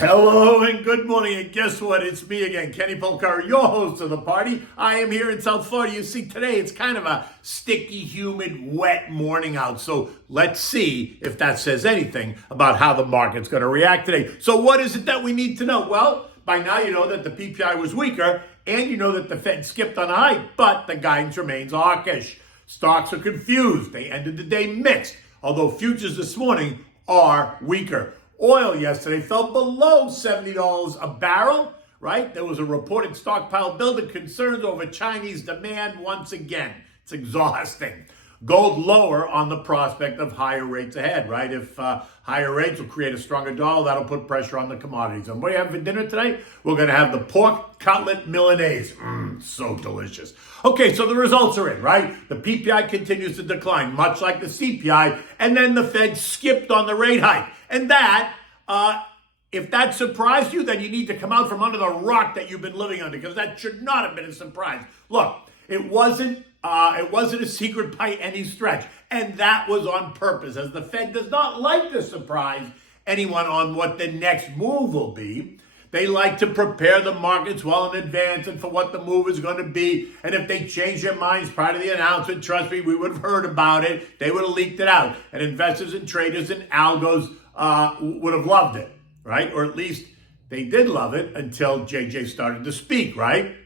Hello and good morning, and guess what? It's me again, Kenny Polcar, your host of the party. I am here in South Florida. You see, today it's kind of a sticky, humid, wet morning out. So let's see if that says anything about how the market's going to react today. So what is it that we need to know? Well, by now you know that the PPI was weaker, and you know that the Fed skipped on a hike, but the guidance remains hawkish. Stocks are confused. They ended the day mixed, although futures this morning are weaker. Oil yesterday fell below $70 a barrel, right? There was a reported stockpile build and concerns over Chinese demand once again. It's exhausting. Gold lower on the prospect of higher rates ahead, right? If higher rates will create a stronger dollar, that'll put pressure on the commodities. And what do you have for dinner today? We're going to have the pork cutlet Milanese. So delicious. Okay, so the results are in, right? The PPI continues to decline, much like the CPI, and then the Fed skipped on the rate hike. And that, if that surprised you, then you need to come out from under the rock that you've been living under, because that should not have been a surprise. Look, it wasn't a secret by any stretch, and that was on purpose, as the Fed does not like to surprise anyone on what the next move will be. They like to prepare the markets well in advance and for what the move is going to be. And if they change their minds prior to the announcement, trust me, we would have heard about it. They would have leaked it out. And investors and traders and algos would have loved it, right? Or at least they did love it until JJ started to speak, right?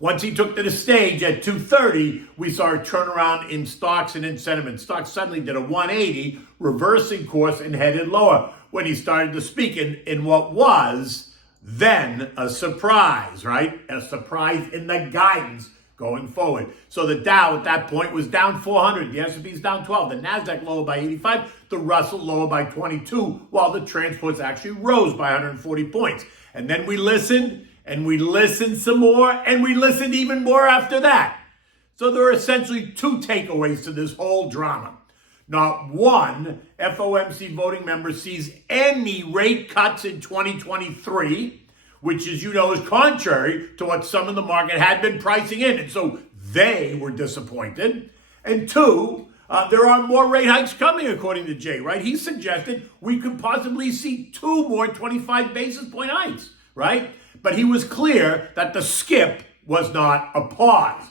Once he took to the stage at 2:30, we saw a turnaround in stocks and in sentiment. Stocks suddenly did a 180, reversing course and headed lower when he started to speak in what was then a surprise, right? A surprise in the guidance going forward. So the Dow at that point was down 400. The S&P's down 12. The NASDAQ lower by 85. The Russell lower by 22, while the transports actually rose by 140 points. And then we listened, and we listened some more, and we listened even more after that. So there are essentially two takeaways to this whole drama. Not one FOMC voting member sees any rate cuts in 2023, which, as you know, is contrary to what some in the market had been pricing in. And so they were disappointed. And two, there are more rate hikes coming, according to Jay, right? He suggested we could possibly see two more 25 basis point hikes, right? But he was clear that the skip was not a pause.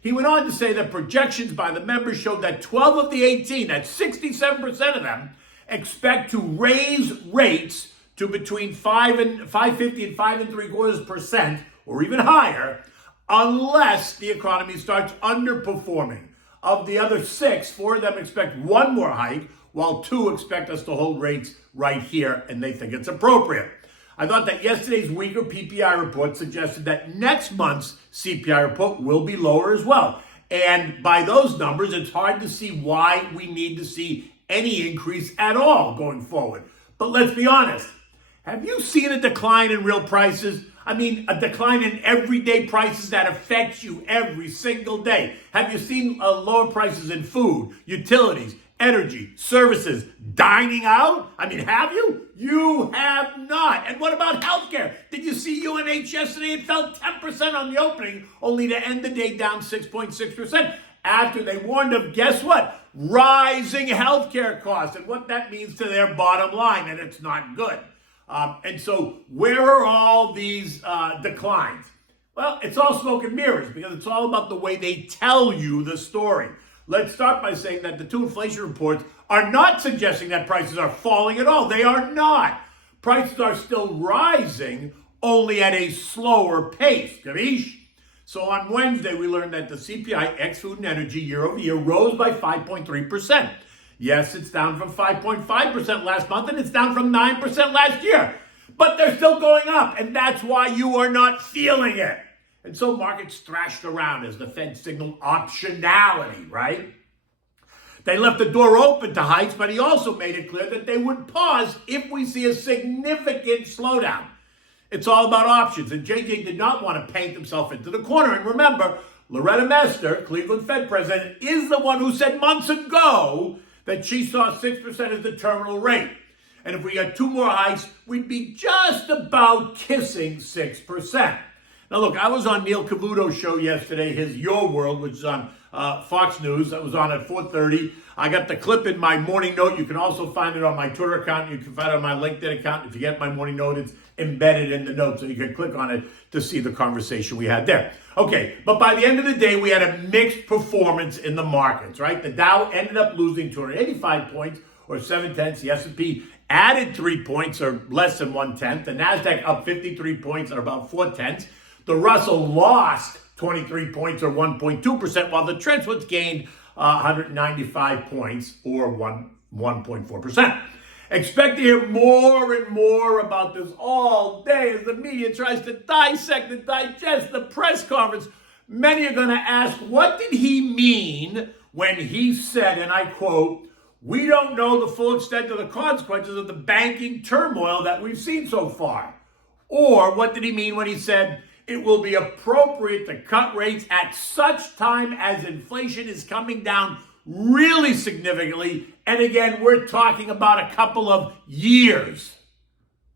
He went on to say that projections by the members showed that 12 of the 18, that's 67% of them, expect to raise rates to between 5.50 and 5.75%, or even higher, unless the economy starts underperforming. Of the other six, four of them expect one more hike, while two expect us to hold rates right here, and they think it's appropriate. I thought that yesterday's weaker PPI report suggested that next month's CPI report will be lower as well. And by those numbers, it's hard to see why we need to see any increase at all going forward. But let's be honest. Have you seen a decline in real prices? I mean, a decline in everyday prices that affects you every single day. Have you seen lower prices in food, utilities, energy, services, dining out? I mean, have you? You have not. And what about healthcare? Did you see UNH yesterday? It fell 10% on the opening, only to end the day down 6.6% after they warned of, guess what? Rising healthcare costs and what that means to their bottom line, and it's not good. And so where are all these declines? Well, it's all smoke and mirrors, because it's all about the way they tell you the story. Let's start by saying that the two inflation reports are not suggesting that prices are falling at all. They are not. Prices are still rising, only at a slower pace. Gavish? So on Wednesday, we learned that the CPI ex-food and energy year over year rose by 5.3%. Yes, it's down from 5.5% last month, and it's down from 9% last year. But they're still going up, and that's why you are not feeling it. And so markets thrashed around as the Fed signaled optionality, right? They left the door open to hikes, but he also made it clear that they would pause if we see a significant slowdown. It's all about options, and JJ did not want to paint himself into the corner. And remember, Loretta Mester, Cleveland Fed president, is the one who said months ago that she saw 6% as the terminal rate. And if we got two more hikes, we'd be just about kissing 6%. Now, look, I was on Neil Cavuto's show yesterday, his Your World, which is on Fox News. That was on at 4:30. I got the clip in my morning note. You can also find it on my Twitter account. You can find it on my LinkedIn account. If you get my morning note, it's embedded in the notes, so you can click on it to see the conversation we had there. Okay, but by the end of the day, we had a mixed performance in the markets, right? The Dow ended up losing 285 points, or 7/10. The S&P added 3 points, or less than 1/10. The NASDAQ up 53 points, or about 4/10. The Russell lost 23 points, or 1.2%, while the Trends gained 195 points, or 1.4%. Expect to hear more and more about this all day as the media tries to dissect and digest the press conference. Many are going to ask, what did he mean when he said, and I quote, "We don't know the full extent of the consequences of the banking turmoil that we've seen so far"? Or what did he mean when he said, "It will be appropriate to cut rates at such time as inflation is coming down really significantly"? And again, we're talking about a couple of years.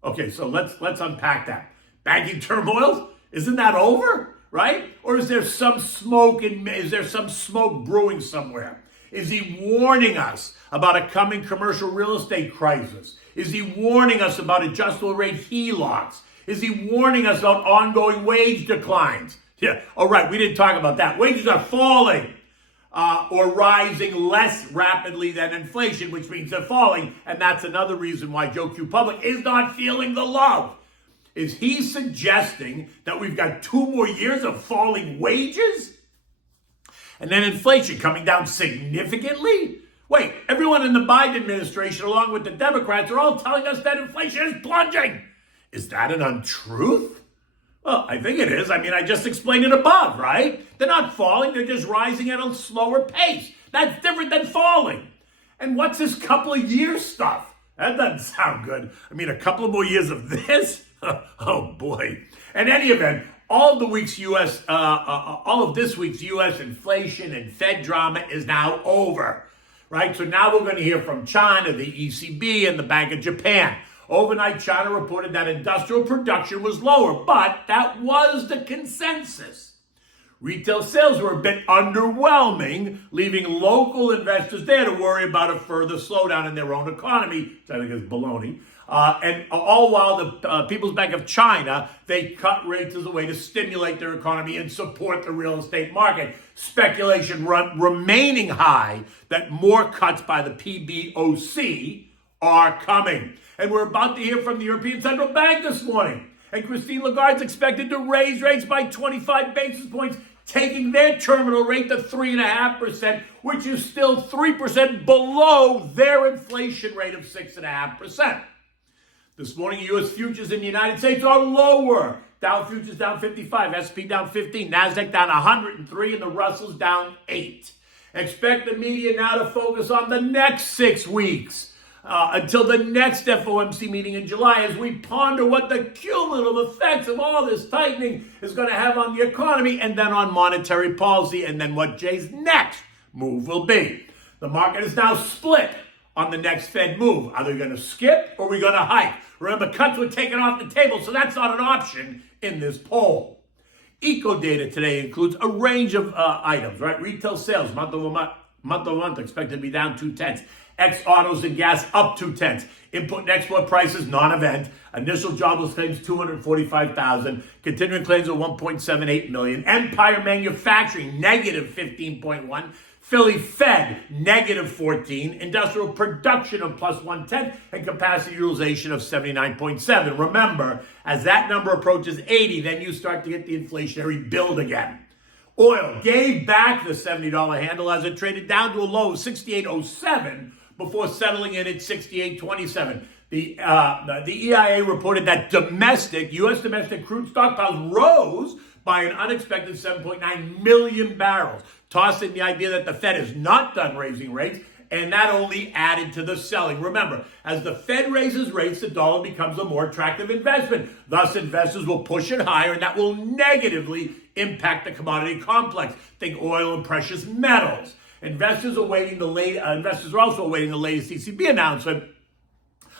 Okay, so let's unpack that. Banking turmoil, isn't that over, right? Or is there some smoke brewing somewhere? Is he warning us about a coming commercial real estate crisis? Is he warning us about adjustable rate HELOCs? Is he warning us about ongoing wage declines? Yeah, all right, we didn't talk about that. Wages are falling. Or rising less rapidly than inflation, which means they're falling. And that's another reason why Joe Q. Public is not feeling the love. Is he suggesting that we've got 2 more years of falling wages? And then inflation coming down significantly? Wait, everyone in the Biden administration, along with the Democrats, are all telling us that inflation is plunging. Is that an untruth? Well, I think it is. I mean, I just explained it above, right? They're not falling. They're just rising at a slower pace. That's different than falling. And what's this couple of years stuff? That doesn't sound good. I mean, a couple of more years of this? Oh, boy. In any event, all of this week's U.S. inflation and Fed drama is now over, right? So now we're going to hear from China, the ECB, and the Bank of Japan. Overnight, China reported that industrial production was lower, but that was the consensus. Retail sales were a bit underwhelming, leaving local investors there to worry about a further slowdown in their own economy, which I think is baloney. And all while the People's Bank of China, they cut rates as a way to stimulate their economy and support the real estate market. Speculation remaining high that more cuts by the PBOC are coming. And we're about to hear from the European Central Bank this morning. And Christine Lagarde's expected to raise rates by 25 basis points, taking their terminal rate to 3.5%, which is still 3% below their inflation rate of 6.5%. This morning, U.S. futures in the United States are lower. Dow futures down 55, S&P down 15, NASDAQ down 103, and the Russell's down 8. Expect the media now to focus on the next 6 weeks. Until the next FOMC meeting in July, as we ponder what the cumulative effects of all this tightening is going to have on the economy and then on monetary policy, and then what Jay's next move will be. The market is now split on the next Fed move. Are they going to skip or are we going to hike? Remember, cuts were taken off the table, so that's not an option in this poll. Eco data today includes a range of items, right? Retail sales, month over month, expected to be down 0.2. Ex-autos and gas up 0.2. Input and export prices, non-event. Initial jobless claims, 245,000. Continuing claims of 1.78 million. Empire Manufacturing, negative 15.1. Philly Fed, negative 14. Industrial production of plus 1/10. And capacity utilization of 79.7. Remember, as that number approaches 80, then you start to get the inflationary build again. Oil gave back the $70 handle as it traded down to a low of 68.07 before settling in at 68.27. The EIA reported that U.S. domestic crude stockpiles rose by an unexpected 7.9 million barrels, tossing the idea that the Fed is not done raising rates, and that only added to the selling. Remember, as the Fed raises rates, the dollar becomes a more attractive investment. Thus, investors will push it higher, and that will negatively impact the commodity complex. Think oil and precious metals. Investors are also awaiting the latest ECB announcement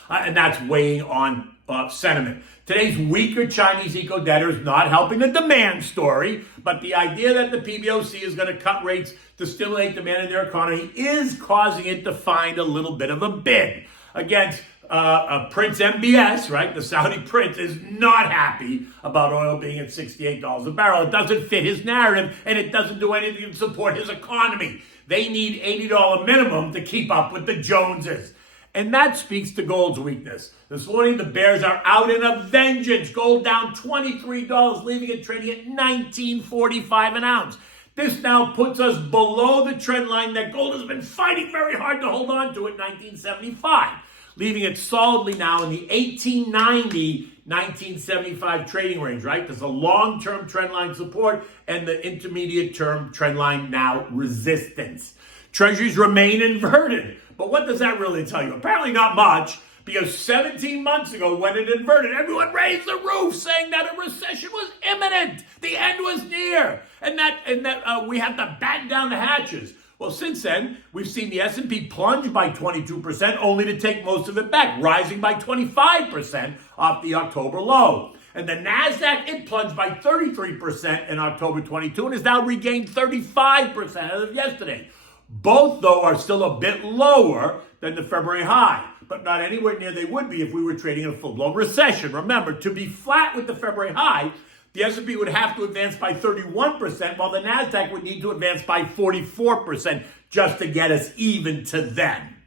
and that's weighing on sentiment. Today's weaker Chinese eco-data is not helping the demand story, but the idea that the PBOC is going to cut rates to stimulate demand in their economy is causing it to find a little bit of a bid. Against Prince MBS, right? The Saudi prince is not happy about oil being at $68 a barrel. It doesn't fit his narrative, and it doesn't do anything to support his economy. They need $80 minimum to keep up with the Joneses. And that speaks to gold's weakness. This morning, the bears are out in a vengeance. Gold down $23, leaving it trading at $19.45 an ounce. This now puts us below the trend line that gold has been fighting very hard to hold on to at $19.75, leaving it solidly now in the $18.90, $19.75 trading range, right? There's a long-term trend line support and the intermediate-term trend line now resistance. Treasuries remain inverted. But what does that really tell you? Apparently not much, because 17 months ago when it inverted, everyone raised the roof saying that a recession was imminent. The end was near. And that we have to batten down the hatches. Well, since then, we've seen the S&P plunge by 22%, only to take most of it back, rising by 25% off the October low. And the NASDAQ, it plunged by 33% in October 22 and has now regained 35% as of yesterday. Both, though, are still a bit lower than the February high, but not anywhere near they would be if we were trading in a full-blown recession. Remember, to be flat with the February high, the S&P would have to advance by 31%, while the NASDAQ would need to advance by 44% just to get us even to then.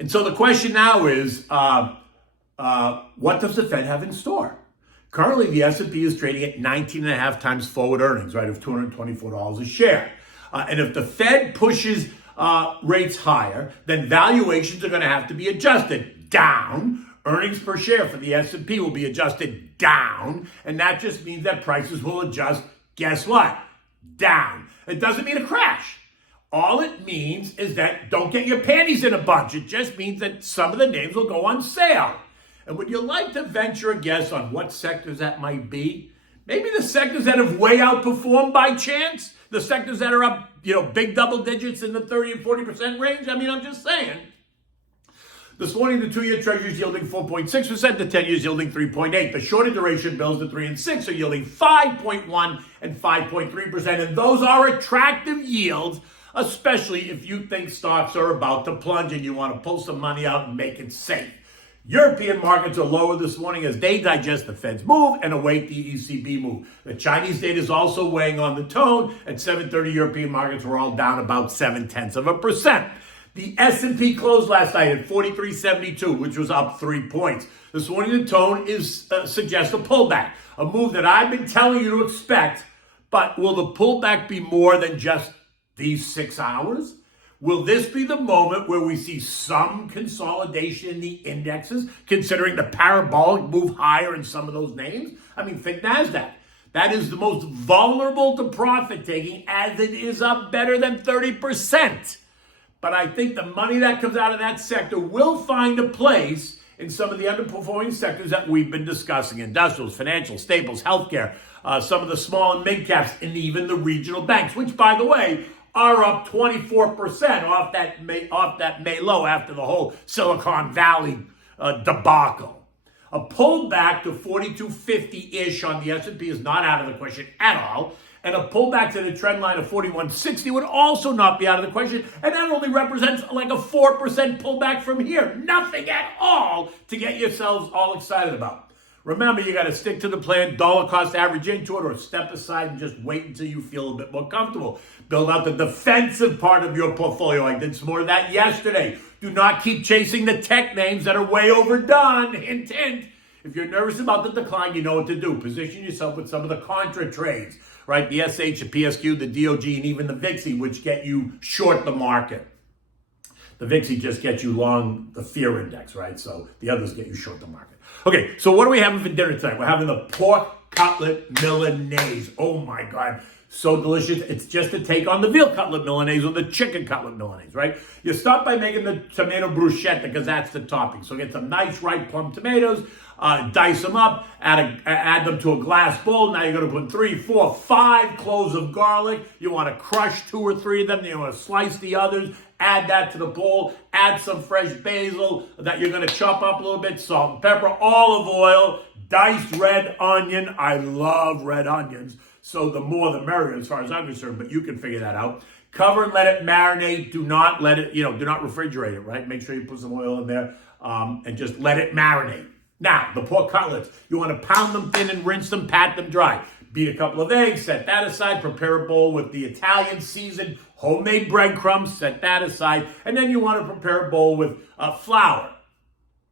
And so the question now is, what does the Fed have in store? Currently, the S&P is trading at 19.5 times forward earnings, right, of $224 a share. And if the Fed pushes rates higher, then valuations are going to have to be adjusted down. Earnings per share for the S&P will be adjusted down. And that just means that prices will adjust, guess what? Down. It doesn't mean a crash. All it means is that don't get your panties in a bunch. It just means that some of the names will go on sale. And would you like to venture a guess on what sectors that might be? Maybe the sectors that have way outperformed by chance? The sectors that are up, big double digits in the 30 and 40% range? I mean, I'm just saying. This morning, the 2-year Treasury is yielding 4.6%, the 10 years yielding 3.8%. The shorter duration bills, the 3 and 6, are yielding 5.1% and 5.3%. And those are attractive yields, especially if you think stocks are about to plunge and you want to pull some money out and make it safe. European markets are lower this morning as they digest the Fed's move and await the ECB move. The Chinese data is also weighing on the tone. At 7:30, European markets were all down about 0.7%. The S&P closed last night at 43.72, which was up 3 points. This morning, the tone suggests a pullback, a move that I've been telling you to expect. But will the pullback be more than just these 6 hours? Will this be the moment where we see some consolidation in the indexes, considering the parabolic move higher in some of those names? I mean, think NASDAQ. That is the most vulnerable to profit taking, as it is up better than 30%. But I think the money that comes out of that sector will find a place in some of the underperforming sectors that we've been discussing: industrials, financial, staples, healthcare, some of the small and mid caps, and even the regional banks, which, by the way, are up 24% off that May low after the whole Silicon Valley debacle. A pullback to 4250-ish on the S&P is not out of the question at all. And a pullback to the trend line of 4160 would also not be out of the question. And that only represents like a 4% pullback from here. Nothing at all to get yourselves all excited about. Remember, you got to stick to the plan, dollar cost average into it, or step aside and just wait until you feel a bit more comfortable. Build out the defensive part of your portfolio. I did some more of that yesterday. Do not keep chasing the tech names that are way overdone. Hint, hint. If you're nervous about the decline, you know what to do. Position yourself with some of the contra trades, right? The SH, the PSQ, the DOG, and even the VIXI, which get you short the market. The VIXI just gets you long the fear index, right? So the others get you short the market. Okay, so what are we having for dinner tonight? We're having the pork cutlet Milanese. Oh my God, so delicious. It's just a take on the veal cutlet Milanese or the chicken cutlet Milanese, right? You start by making the tomato bruschetta because that's the topping. So get some nice ripe plum tomatoes, dice them up, add them to a glass bowl. Now you're going to put 3, 4, 5 cloves of garlic. You want to crush 2 or 3 of them. Then you want to slice the others. Add that to the bowl. Add some fresh basil that you're going to chop up a little bit. Salt and pepper, olive oil, diced red onion. I love red onions. So the more the merrier as far as I'm concerned, but you can figure that out. Cover and let it marinate. Do not let it, do not refrigerate it, right? Make sure you put some oil in there and just let it marinate. Now, the pork cutlets. You want to pound them thin and rinse them, pat them dry. Beat a couple of eggs, set that aside. Prepare a bowl with the Italian seasoned homemade breadcrumbs, set that aside. And then you want to prepare a bowl with flour.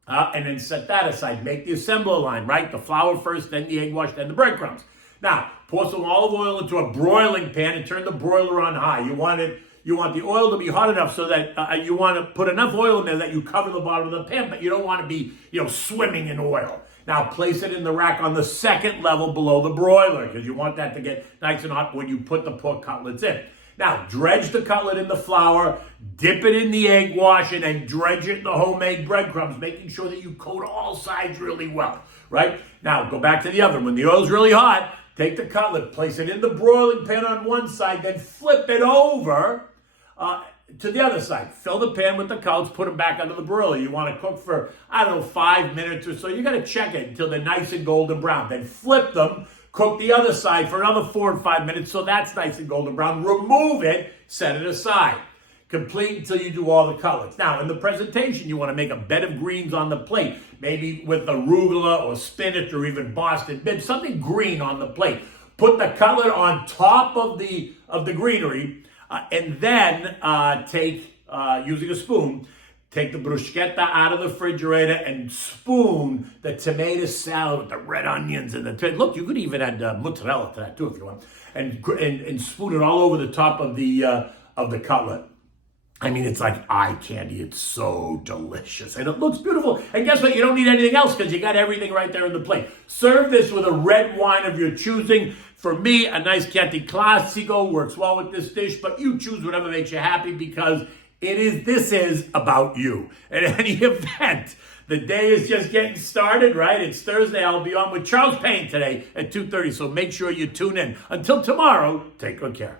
And then set that aside. Make the assembler line, right? The flour first, then the egg wash, then the breadcrumbs. Now, pour some olive oil into a broiling pan and turn the broiler on high. You want the oil to be hot enough so that you want to put enough oil in there that you cover the bottom of the pan, but you don't want to be, swimming in oil. Now, place it in the rack on the second level below the broiler because you want that to get nice and hot when you put the pork cutlets in. Now, dredge the cutlet in the flour, dip it in the egg wash, and then dredge it in the homemade breadcrumbs, making sure that you coat all sides really well, right? Now, go back to the oven. When the oil's really hot, take the cutlet, place it in the broiling pan on one side, then flip it over to the other side. Fill the pan with the cutlets, put them back under the broiler. You want to cook for, 5 minutes or so. You got to check it until they're nice and golden brown. Then flip them, cook the other side for another 4 or 5 minutes so that's nice and golden brown. Remove it, set it aside. Complete until you do all the cutlets. Now, in the presentation, you want to make a bed of greens on the plate, maybe with arugula or spinach or even Boston beans, something green on the plate. Put the cutlet on top of the greenery, and then using a spoon, take the bruschetta out of the refrigerator and spoon the tomato salad with the red onions and look, you could even add mozzarella to that too if you want, and spoon it all over the top of the cutlet. I mean, it's like eye candy. It's so delicious. And it looks beautiful. And guess what? You don't need anything else because you got everything right there on the plate. Serve this with a red wine of your choosing. For me, a nice Chianti Classico works well with this dish, but you choose whatever makes you happy because this is about you. In any event, the day is just getting started, right? It's Thursday. I'll be on with Charles Payne today at 2:30, so make sure you tune in. Until tomorrow, take good care.